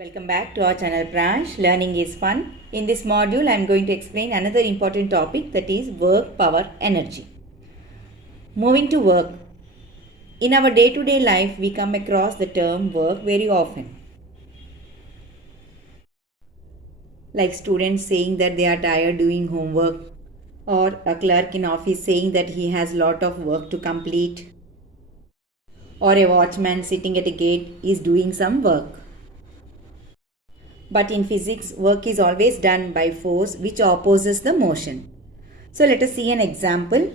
Welcome back to our channel branch. Learning is fun. In this module, I am going to explain another important topic, that is work, power, energy. Moving to work. In our day-to-day life, we come across the term work very often. Like students saying that they are tired doing homework, or a clerk in office saying that he has lot of work to complete, or a watchman sitting at a gate is doing some work. But in physics, work is always done by force which opposes the motion. So let us see an example.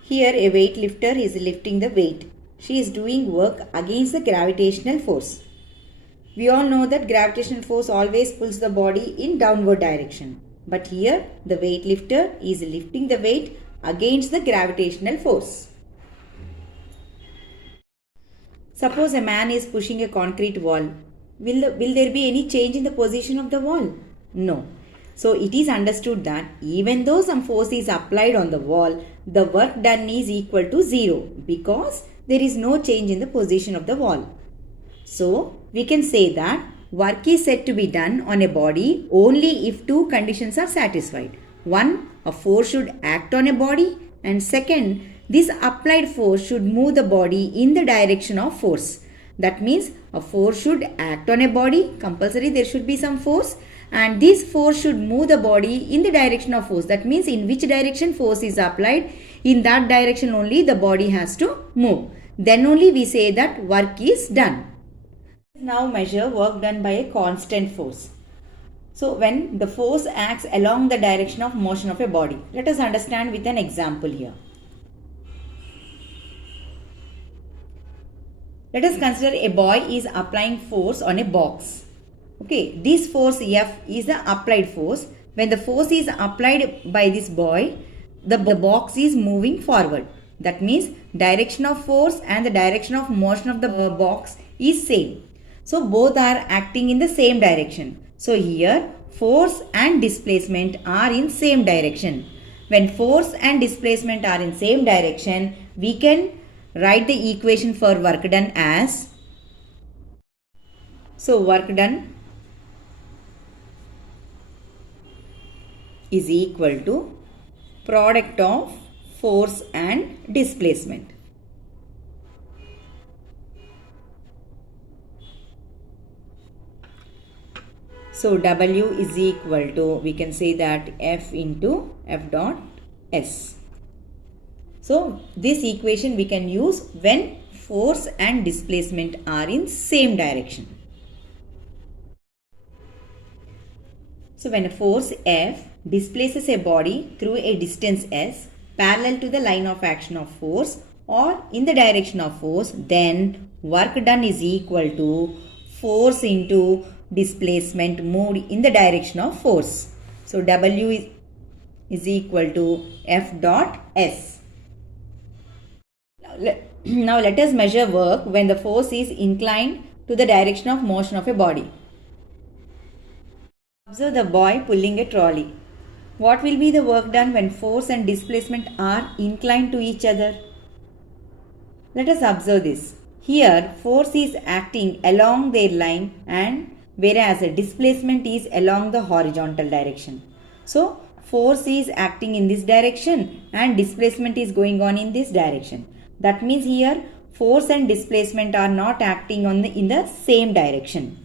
Here a weightlifter is lifting the weight. She is doing work against the gravitational force. We all know that gravitational force always pulls the body in downward direction. But here the weightlifter is lifting the weight against the gravitational force. Suppose a man is pushing a concrete wall. Will there be any change in the position of the wall? No. So it is understood that even though some force is applied on the wall, the work done is equal to 0 because there is no change in the position of the wall. So we can say that work is said to be done on a body only if two conditions are satisfied. One, a force should act on a body, and second, this applied force should move the body in the direction of force. That means a force should act on a body, compulsory there should be some force, and this force should move the body in the direction of force. That means in which direction force is applied, in that direction only the body has to move. Then only we say that work is done. Now measure work done by a constant force. So when the force acts along the direction of motion of a body, let us understand with an example here. Let us consider a boy is applying force on a box. Okay, this force F is the applied force. When the force is applied by this boy, the box is moving forward. That means direction of force and the direction of motion of the box is same. So both are acting in the same direction. So here force and displacement are in same direction. When force and displacement are in same direction, we can write the equation for work done as, so work done is equal to product of force and displacement. So W is equal to, we can say that F into F dot S. So this equation we can use when force and displacement are in same direction. So when a force F displaces a body through a distance S parallel to the line of action of force or in the direction of force, then work done is equal to force into displacement moved in the direction of force. So W is equal to F dot S. Now let us measure work when the force is inclined to the direction of motion of a body. Observe the boy pulling a trolley. What will be the work done when force and displacement are inclined to each other? Let us observe this. Here force is acting along their line, and whereas the displacement is along the horizontal direction. So force is acting in this direction and displacement is going on in this direction. That means here force and displacement are not acting in the same direction.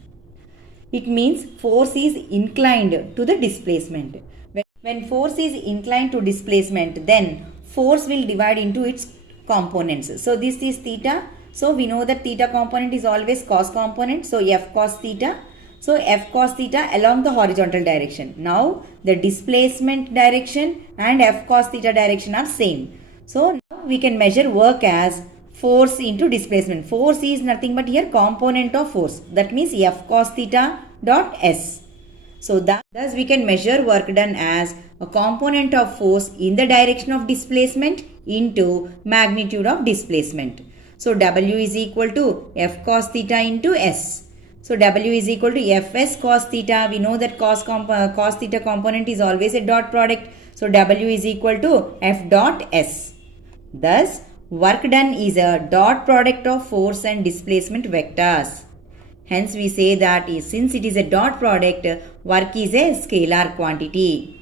It means force is inclined to the displacement. When force is inclined to displacement, then force will divide into its components. So this is theta. So we know that theta component is always cos component. So F cos theta. So F cos theta along the horizontal direction. Now the displacement direction and F cos theta direction are same. So now we can measure work as force into displacement. Force is nothing but here component of force. That means F cos theta dot S. So thus we can measure work done as a component of force in the direction of displacement into magnitude of displacement. So W is equal to F cos theta into S. So W is equal to Fs cos theta. We know that cos theta component is always a dot product. So W is equal to F dot S. Thus work done is a dot product of force and displacement vectors. Hence we say that since it is a dot product, work is a scalar quantity.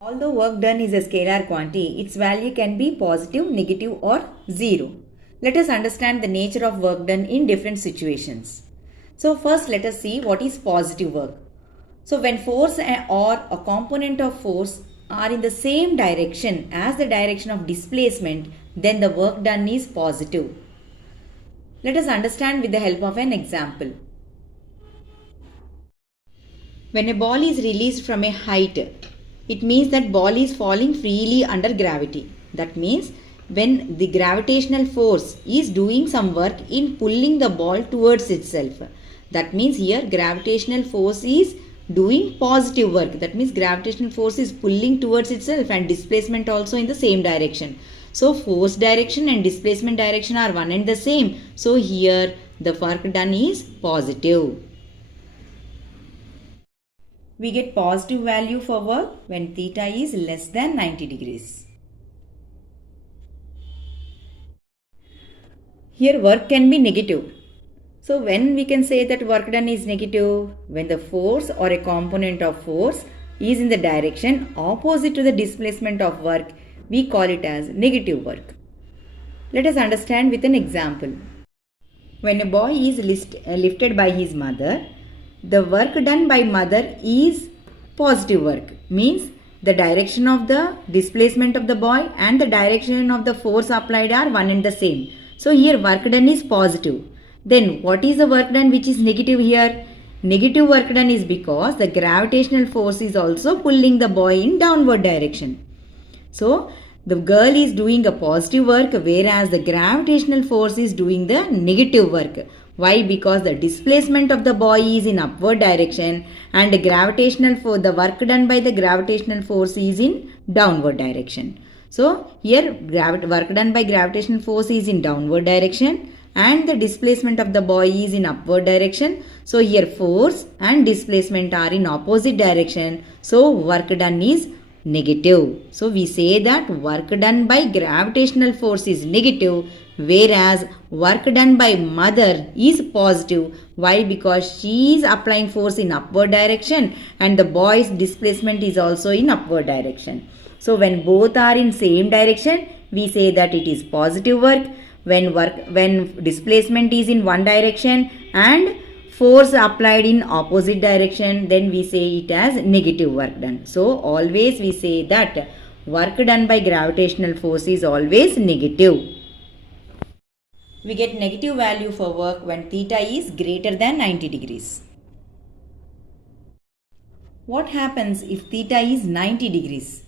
Although work done is a scalar quantity, its value can be positive, negative or 0. Let us understand the nature of work done in different situations. So first let us see what is positive work. So when force or a component of force are in the same direction as the direction of displacement, then the work done is positive. Let us understand with the help of an example. When a ball is released from a height, it means that ball is falling freely under gravity. That means when the gravitational force is doing some work in pulling the ball towards itself. That means here gravitational force is doing positive work. That means gravitational force is pulling towards itself and displacement also in the same direction. So force direction and displacement direction are one and the same. So here the work done is positive. We get positive value for work when theta is less than 90 degrees. Here work can be negative. So when we can say that work done is negative? When the force or a component of force is in the direction opposite to the displacement of work, we call it as negative work. Let us understand with an example. When a boy is lifted by his mother, the work done by mother is positive work. Means the direction of the displacement of the boy and the direction of the force applied are one and the same. So here work done is positive. Then what is the work done which is negative here? Negative work done is because the gravitational force is also pulling the boy in downward direction. So the girl is doing a positive work whereas the gravitational force is doing the negative work. Why? Because the displacement of the boy is in upward direction and the work done by the gravitational force is in downward direction. So here work done by gravitational force is in downward direction and the displacement of the boy is in upward direction. So here force and displacement are in opposite direction. So work done is negative. So we say that work done by gravitational force is negative whereas work done by mother is positive. Why? Because she is applying force in upward direction and the boy's displacement is also in upward direction. So when both are in same direction, we say that it is positive work. When displacement is in one direction and force applied in opposite direction, then we say it as negative work done. So always we say that work done by gravitational force is always negative. We get negative value for work when theta is greater than 90 degrees. What happens if theta is 90 degrees?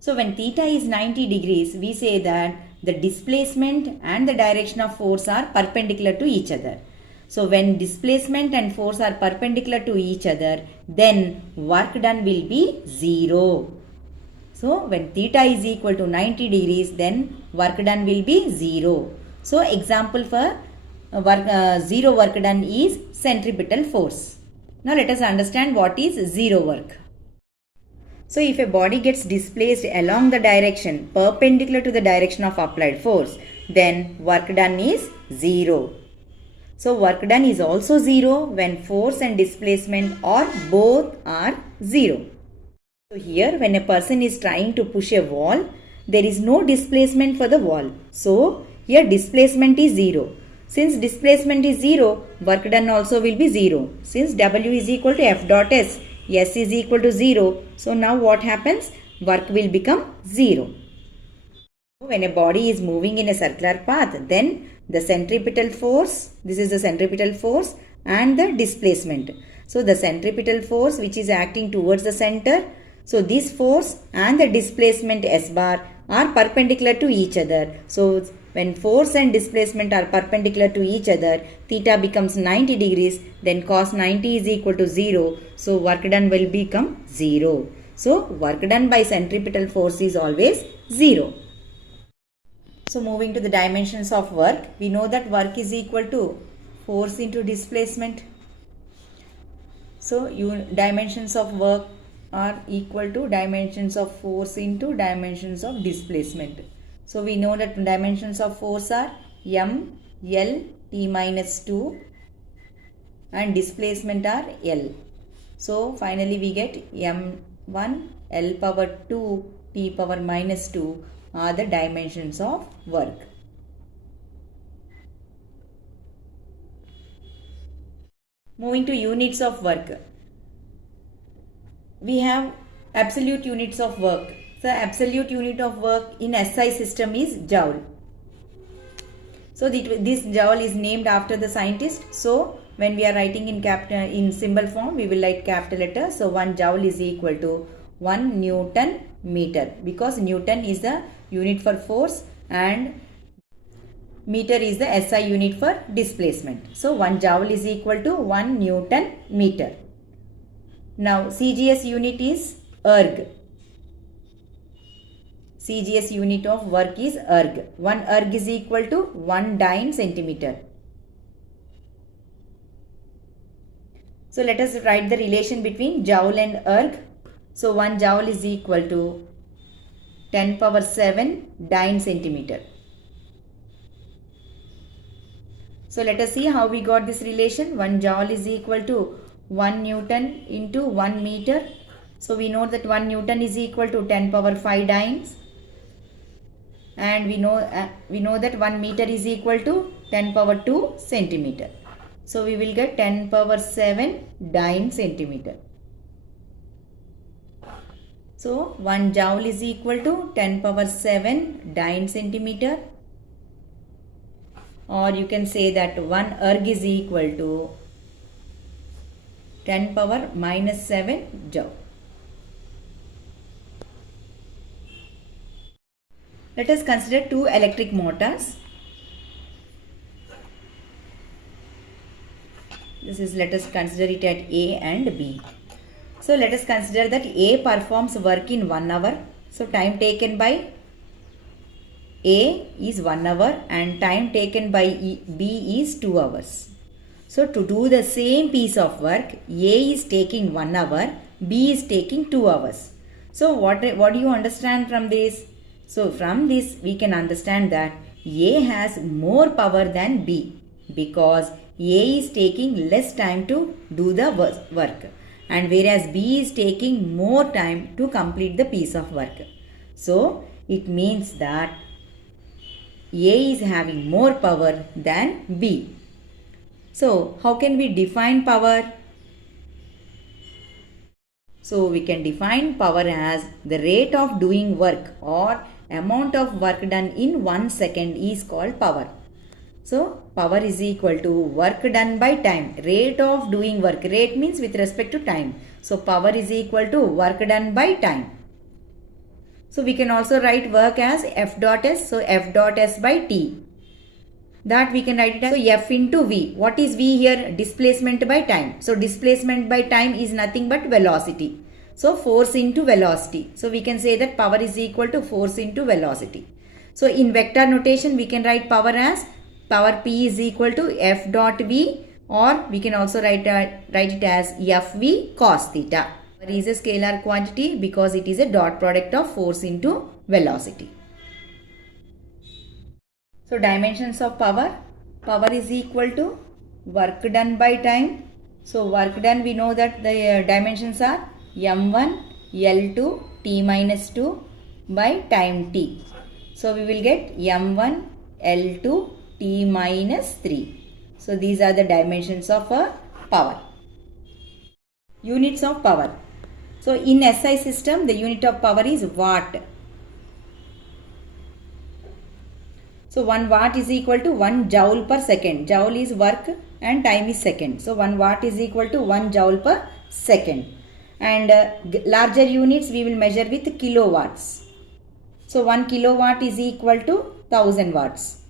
So when theta is 90 degrees, we say that the displacement and the direction of force are perpendicular to each other. So when displacement and force are perpendicular to each other, then work done will be 0. So when theta is equal to 90 degrees, then work done will be 0. So example for 0 work done is centripetal force. Now let us understand what is 0 work. So if a body gets displaced along the direction perpendicular to the direction of applied force, then work done is 0. So work done is also 0 when force and displacement or both are 0. So here when a person is trying to push a wall, there is no displacement for the wall. So here displacement is 0. Since displacement is 0, work done also will be 0. Since W is equal to F dot S, S is equal to 0. So now what happens? Work will become 0. When a body is moving in a circular path, then the centripetal force, this is the centripetal force and the displacement. So the centripetal force which is acting towards the center, so this force and the displacement S bar are perpendicular to each other. So when force and displacement are perpendicular to each other, theta becomes 90 degrees, then cos 90 is equal to 0. So work done will become 0. So work done by centripetal force is always 0. So moving to the dimensions of work, we know that work is equal to force into displacement. So dimensions of work are equal to dimensions of force into dimensions of displacement. So we know that dimensions of force are m, l, t minus 2 and displacement are L. So finally we get m1 L power 2 T power minus 2 are the dimensions of work. Moving to units of work. We have absolute units of work. So absolute unit of work in SI system is joule. So this joule is named after the scientist. So when we are writing in symbol form, we will write capital letter. So 1 joule is equal to 1 Newton meter, because Newton is the unit for force and meter is the SI unit for displacement. So 1 joule is equal to 1 Newton meter. Now CGS unit is erg. CGS unit of work is erg. 1 erg is equal to 1 dyne centimeter. So let us write the relation between joule and erg. So 1 joule is equal to 10 power 7 dyne centimeter. So let us see how we got this relation. 1 joule is equal to 1 Newton into 1 meter. So we know that 1 Newton is equal to 10 power 5 dynes. And we know that 1 meter is equal to 10 power 2 centimeter. So we will get 10 power 7 dyne centimeter. So 1 joule is equal to 10 power 7 dyne centimeter. Or you can say that 1 erg is equal to 10 power minus 7 joule. Let us consider 2 electric motors. Let us consider it at A and B. So let us consider that A performs work in 1 hour. So time taken by A is 1 hour and time taken by B is 2 hours. So to do the same piece of work, A is taking 1 hour, B is taking 2 hours. So what do you understand from this? So from this we can understand that A has more power than B, because A is taking less time to do the work, and whereas B is taking more time to complete the piece of work. So it means that A is having more power than B. So how can we define power? So we can define power as the rate of doing work or amount of work done in 1 second is called power. So power is equal to work done by time. Rate of doing work. Rate means with respect to time. So power is equal to work done by time. So we can also write work as F dot S. So F dot S by T. That we can write it as F into V. What is V here? Displacement by time. So displacement by time is nothing but velocity. So force into velocity. So we can say that power is equal to force into velocity. So in vector notation we can write power as power P is equal to F dot V, or we can also write it as Fv cos theta. Power is a scalar quantity because it is a dot product of force into velocity. So dimensions of power. Power is equal to work done by time. So work done, we know that the dimensions are m1 L2 t minus 2 by time t. So we will get m1 L2 t minus 3. So these are the dimensions of power. Units of power. So in SI system the unit of power is watt. So 1 watt is equal to 1 joule per second. Joule is work and time is second. So 1 watt is equal to 1 joule per second. And larger units we will measure with kilowatts. So 1 kilowatt is equal to 1000 watts.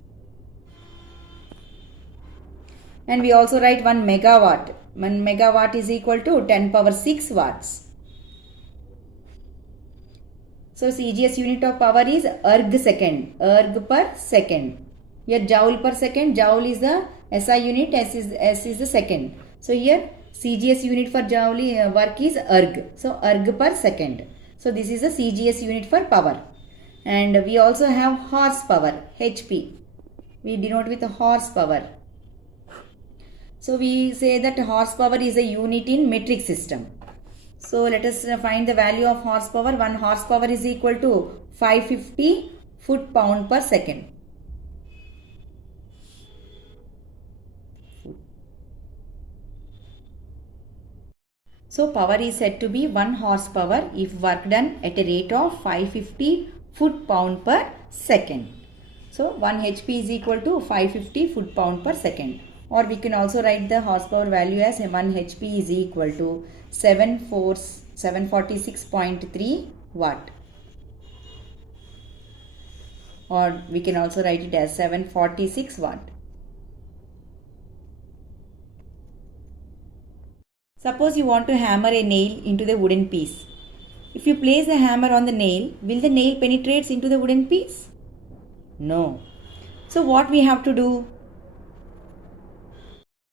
And we also write 1 megawatt. 1 megawatt is equal to 10 power 6 watts. So CGS unit of power is erg second, erg per second. Here joule per second, joule is the SI unit, S is the second. So here CGS unit for joule work is erg. So erg per second. So this is the CGS unit for power. And we also have horsepower, HP. We denote with horsepower. So we say that horsepower is a unit in metric system. So let us find the value of horsepower. 1 horsepower is equal to 550 foot-pound per second. So power is said to be 1 horsepower if work done at a rate of 550 foot-pound per second. So 1 HP is equal to 550 foot-pound per second. Or we can also write the horsepower value as 1 HP is equal to 746.3 watt. Or we can also write it as 746 watt. Suppose you want to hammer a nail into the wooden piece. If you place the hammer on the nail, will the nail penetrate into the wooden piece? No. So what we have to do?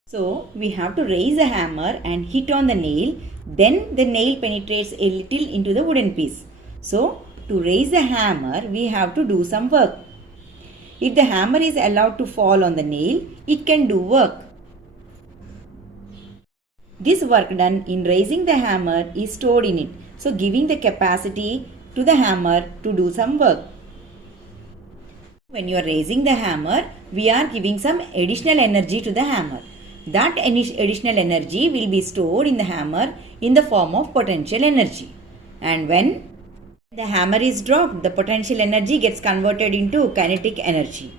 So we have to raise the hammer and hit on the nail, then the nail penetrates a little into the wooden piece. So to raise the hammer, we have to do some work. If the hammer is allowed to fall on the nail, it can do work. This work done in raising the hammer is stored in it. So giving the capacity to the hammer to do some work. When you are raising the hammer, we are giving some additional energy to the hammer. That additional energy will be stored in the hammer in the form of potential energy. And when the hammer is dropped, the potential energy gets converted into kinetic energy.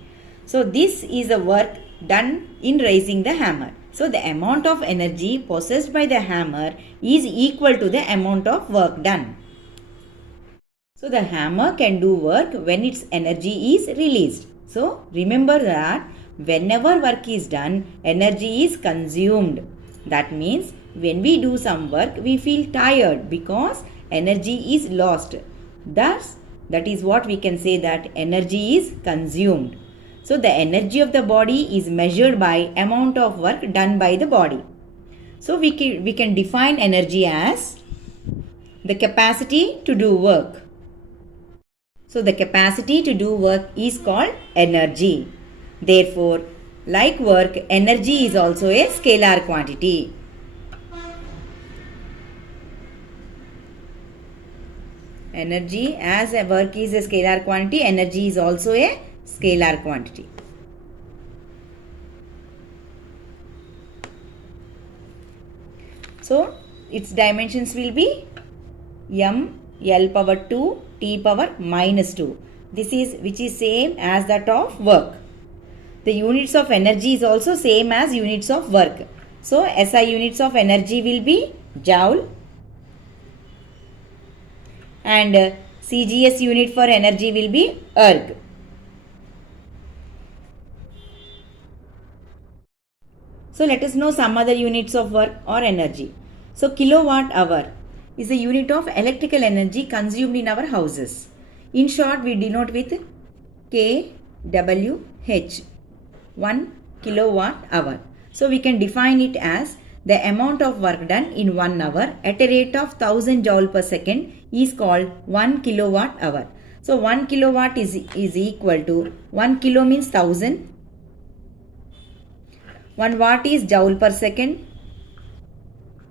So this is the work done in raising the hammer. So the amount of energy possessed by the hammer is equal to the amount of work done. So the hammer can do work when its energy is released. So remember that whenever work is done, energy is consumed. That means when we do some work, we feel tired because energy is lost. Thus, that is what we can say that energy is consumed. So the energy of the body is measured by amount of work done by the body. So we can define energy as the capacity to do work. So the capacity to do work is called energy. Therefore, like work, energy is also a scalar quantity. Energy, as a work is a scalar quantity, energy is also a scalar quantity. So its dimensions will be m L power 2 T power minus 2. This is which is same as that of work. The units of energy is also same as units of work. So SI units of energy will be joule and CGS unit for energy will be erg. So let us know some other units of work or energy. So kilowatt hour is a unit of electrical energy consumed in our houses. In short, we denote with kWh, 1 kilowatt hour. So we can define it as the amount of work done in 1 hour at a rate of 1000 joule per second is called 1 kilowatt hour. So 1 kilowatt is equal to 1 kilo means 1000. 1 watt is joule per second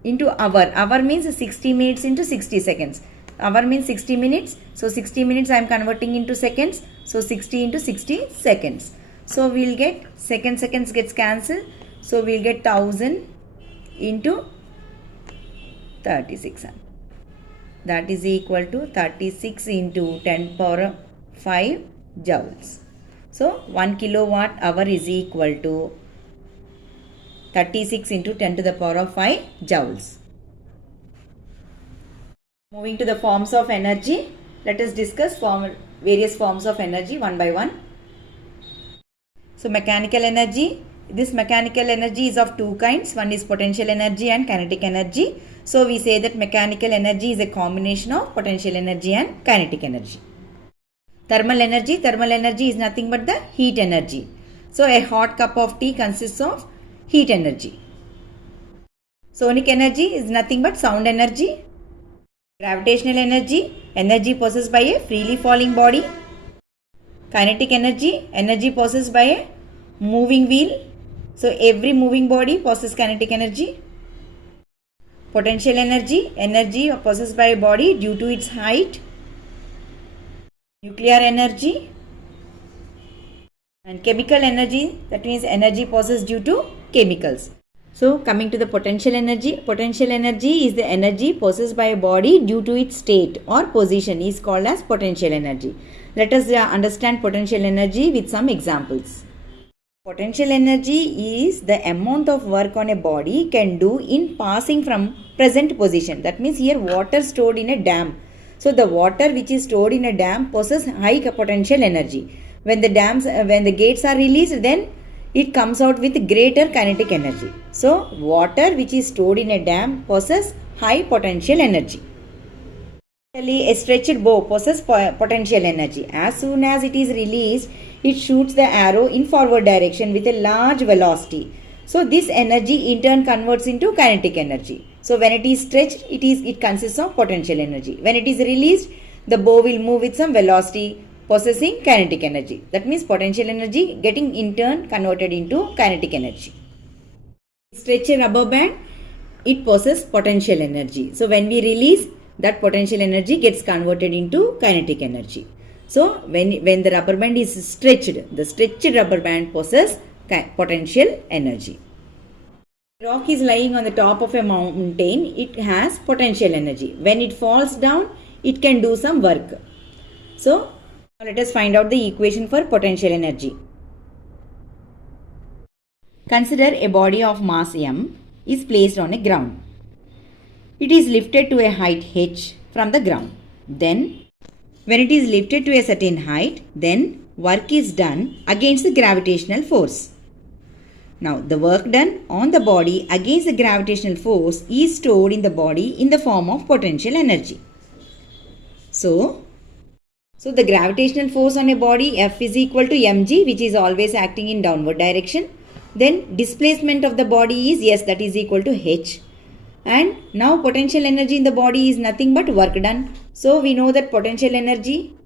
into hour. Hour means 60 minutes into 60 seconds. Hour means 60 minutes. So 60 minutes I am converting into seconds. So 60 into 60 seconds. So we will get seconds gets cancelled. So we will get 1000 into 36. That is equal to 36 into 10 power 5 joules. So 1 kilowatt hour is equal to 36 into 10 to the power of 5 joules. Moving to the forms of energy, let us discuss various forms of energy one by one. So mechanical energy, this mechanical energy is of two kinds. One is potential energy and kinetic energy. So we say that mechanical energy is a combination of potential energy and kinetic energy. Thermal energy is nothing but the heat energy. So a hot cup of tea consists of heat energy. Sonic energy is nothing but sound energy. Gravitational energy possessed by a freely falling body. Kinetic energy possessed by a moving wheel. So every moving body possesses kinetic energy. Potential energy, energy possessed by a body due to its height. Nuclear energy. And chemical energy, that means energy possessed due to chemicals. So coming to the potential energy is the energy possessed by a body due to its state or position is called as potential energy. Let us understand potential energy with some examples. Potential energy is the amount of work on a body can do in passing from present position. That means here water stored in a dam. So the water which is stored in a dam possesses high potential energy. When the gates are released, then it comes out with greater kinetic energy. So water which is stored in a dam possesses high potential energy. A stretched bow possesses potential energy. As soon as it is released, it shoots the arrow in forward direction with a large velocity. So this energy in turn converts into kinetic energy. So when it is stretched, it consists of potential energy. When it is released, the bow will move with some velocity, possessing kinetic energy. That means potential energy getting in turn converted into kinetic energy. Stretch a rubber band, it possesses potential energy. So when we release, that potential energy gets converted into kinetic energy. So when the rubber band is stretched, the stretched rubber band possesses potential energy. Rock is lying on the top of a mountain, it has potential energy. When it falls down, it can do some work. So now let us find out the equation for potential energy. Consider a body of mass m is placed on a ground. It is lifted to a height h from the ground. Then when it is lifted to a certain height, then work is done against the gravitational force. Now the work done on the body against the gravitational force is stored in the body in the form of potential energy. So the gravitational force on a body F is equal to mg, which is always acting in downward direction. Then displacement of the body is S, that is equal to h. And now potential energy in the body is nothing but work done. So we know that potential energy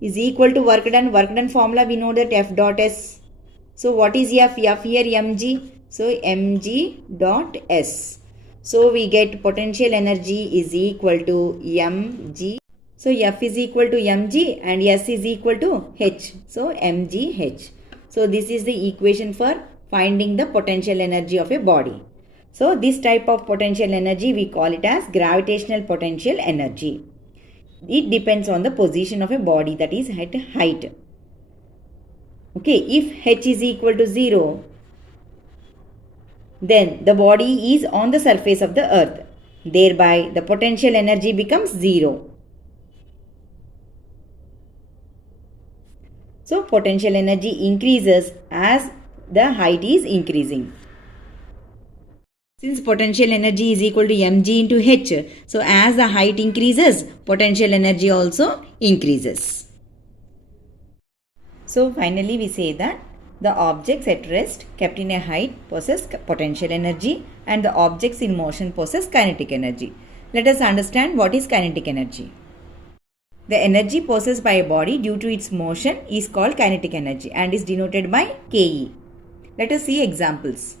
is equal to work done. Work done formula we know that F dot S. So what is F? F here mg. So mg dot S. So we get potential energy is equal to mg. So F is equal to mg and S is equal to h. So mgh. So this is the equation for finding the potential energy of a body. So this type of potential energy we call it as gravitational potential energy. It depends on the position of a body, that is at height. Okay, if h is equal to 0, then the body is on the surface of the earth. Thereby the potential energy becomes 0. So potential energy increases as the height is increasing. Since potential energy is equal to mg into h, so as the height increases, potential energy also increases. So finally we say that the objects at rest kept in a height possess potential energy and the objects in motion possess kinetic energy. Let us understand what is kinetic energy. The energy possessed by a body due to its motion is called kinetic energy and is denoted by Ke. Let us see examples.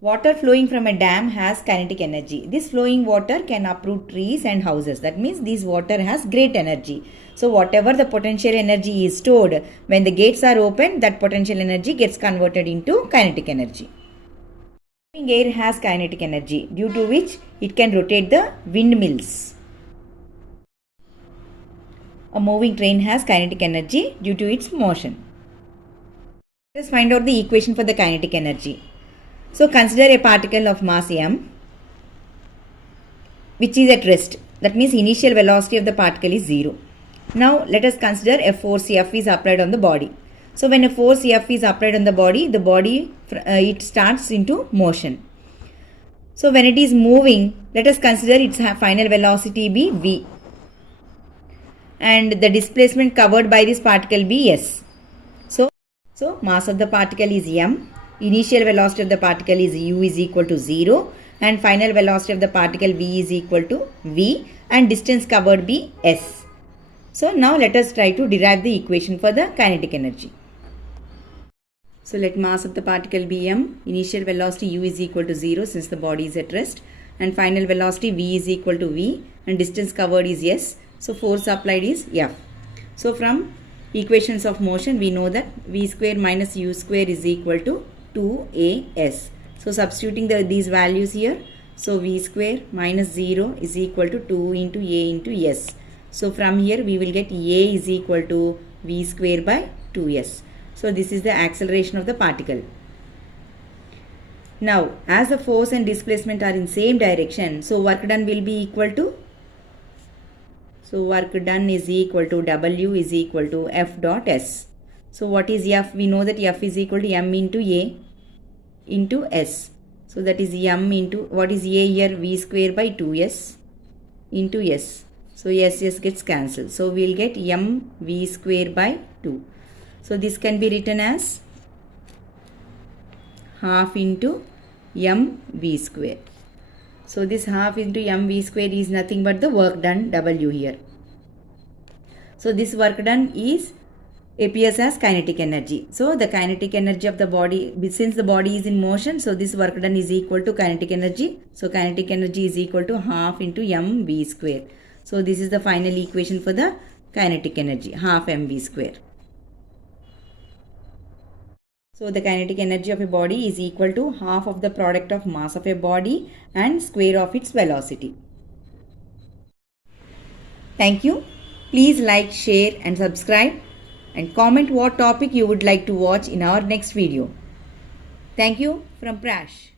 Water flowing from a dam has kinetic energy. This flowing water can uproot trees and houses. That means this water has great energy. So whatever the potential energy is stored, when the gates are opened, that potential energy gets converted into kinetic energy. Moving air has kinetic energy, due to which it can rotate the windmills. A moving train has kinetic energy due to its motion. Let us find out the equation for the kinetic energy. So consider a particle of mass m which is at rest. That means initial velocity of the particle is 0. Now let us consider a force F is applied on the body. So when a force F is applied on the body it starts into motion. So when it is moving, let us consider its final velocity be v. And the displacement covered by this particle be s. So mass of the particle is m, initial velocity of the particle is u is equal to 0 and final velocity of the particle v is equal to v and distance covered be s. So now let us try to derive the equation for the kinetic energy. So let mass of the particle be m, initial velocity u is equal to 0 since the body is at rest, and final velocity v is equal to v, and distance covered is s. So force applied is F. So from equations of motion we know that v square minus u square is equal to 2as. So substituting these values here, so v square minus 0 is equal to 2 into a into s. So from here we will get a is equal to v square by 2s. So this is the acceleration of the particle. Now as the force and displacement are in same direction, so work done will be equal to, so work done is equal to W is equal to F dot S. So what is F? We know that F is equal to m into a into s. So that is m into, what is a here? V square by 2s into s. So s gets cancelled. So we will get m v square by 2. So this can be written as half into m v square. So this half into m v square is nothing but the work done W here. So this work done appears as kinetic energy. So the kinetic energy of the body, since the body is in motion, so this work done is equal to kinetic energy. So kinetic energy is equal to half into m v square. So this is the final equation for the kinetic energy, half m v square. So the kinetic energy of a body is equal to half of the product of mass of a body and square of its velocity. Thank you. Please like, share and subscribe, and comment what topic you would like to watch in our next video. Thank you from Prash.